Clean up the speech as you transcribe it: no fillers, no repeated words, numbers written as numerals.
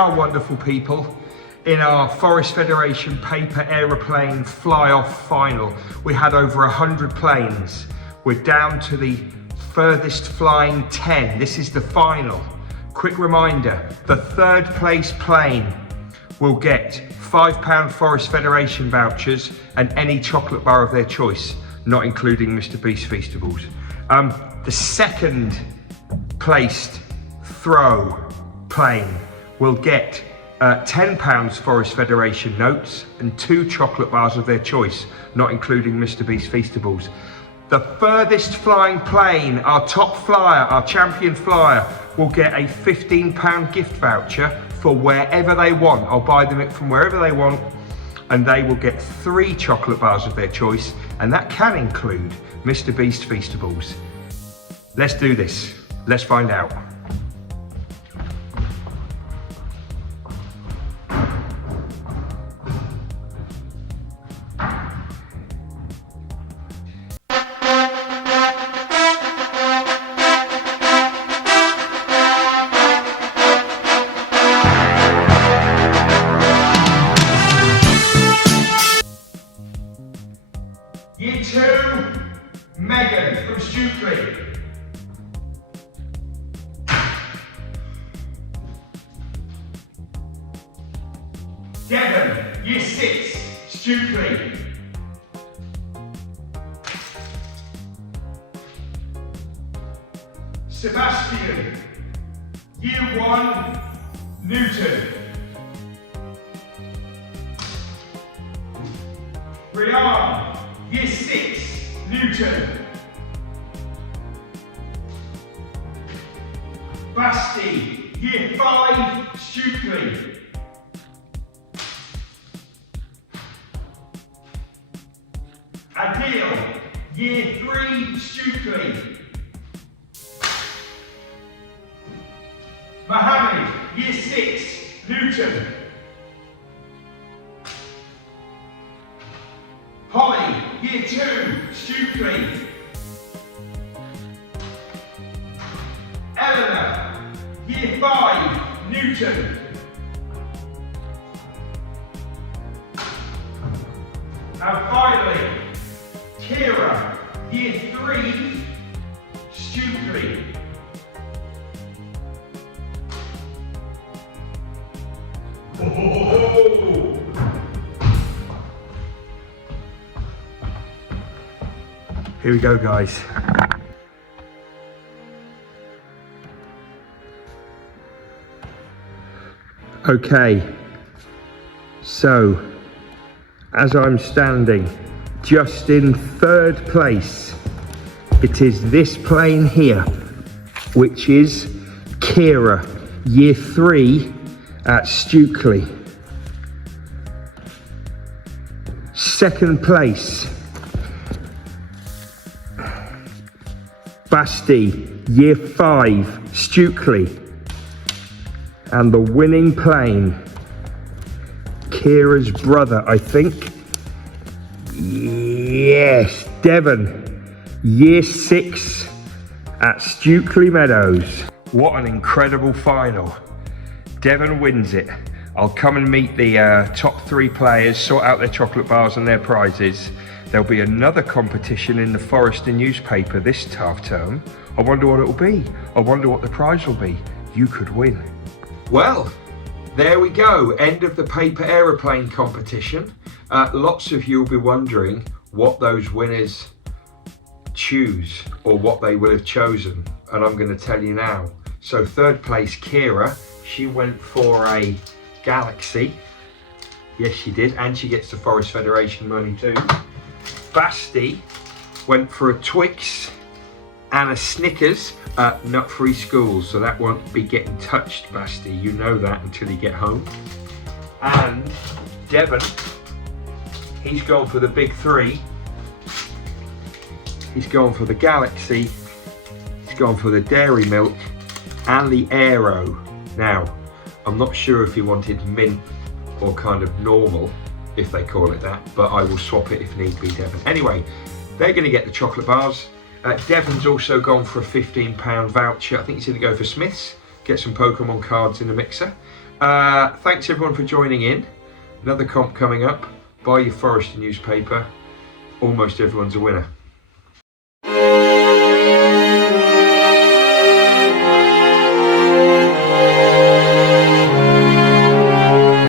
are, wonderful people. In our Forest Federation paper aeroplane fly-off final, we had over 100 planes. We're down to the furthest flying 10. This is the final. Quick reminder, the third place plane will get £5 Forest Federation vouchers and any chocolate bar of their choice, not including Mr. Beast Feastables. The second placed throw plane will get £10 Forest Federation notes and 2 chocolate bars of their choice, not including Mr. Beast Feastables. The furthest flying plane, our top flyer, our champion flyer, will get a £15 gift voucher for wherever they want. I'll buy them it from wherever they want, and they will get 3 chocolate bars of their choice, and that can include Mr. Beast Feastables. Let's do this. Let's find out. Year 2, Megan from Stukely. Devon, Year 6, Stukely. Sebastian, Year 1, Newton. Brian, Year 6, Newton. Basti, Year 5, Stukely. Adil, Year 3, Stukely. Mohammed, Year 6, Newton. Holly, Year 2, Stukely. Eleanor, Year 5, Newton. And finally, Kira, Year 3, Stukely. Oh. Here we go, guys. Okay, so as I'm standing just in third place, it is this plane here, which is Kira, Year 3 at Stukely. Second place, Basti, Year 5, Stukely. And the winning plane, Kira's brother, I think. Yes, Devon, Year 6 at Stukely Meadows. What an incredible final. Devon wins it. I'll come and meet the top 3 players, sort out their chocolate bars and their prizes. There'll be another competition in the Forester newspaper this half term. I wonder what it'll be. I wonder what the prize will be. You could win. Well, there we go. End of the paper aeroplane competition. Lots of you will be wondering what those winners choose or what they will have chosen. And I'm going to tell you now. So third place, Kira, she went for a Galaxy. Yes, she did. And she gets the Forest Federation money too. Basti went for a Twix and a Snickers. Nut-free schools, so that won't be getting touched, Basti. You know that until you get home. And Devon, he's gone for the big 3. He's gone for the Galaxy. He's gone for the Dairy Milk and the Aero. Now, I'm not sure if he wanted mint or kind of normal, if they call it that, but I will swap it if need be, Devon. Anyway, they're going to get the chocolate bars. Devon's also gone for a £15 voucher. I think he's going to go for Smith's, get some Pokemon cards in the mixer. Thanks everyone for joining in. Another comp coming up. Buy your forestry newspaper. Almost everyone's a winner.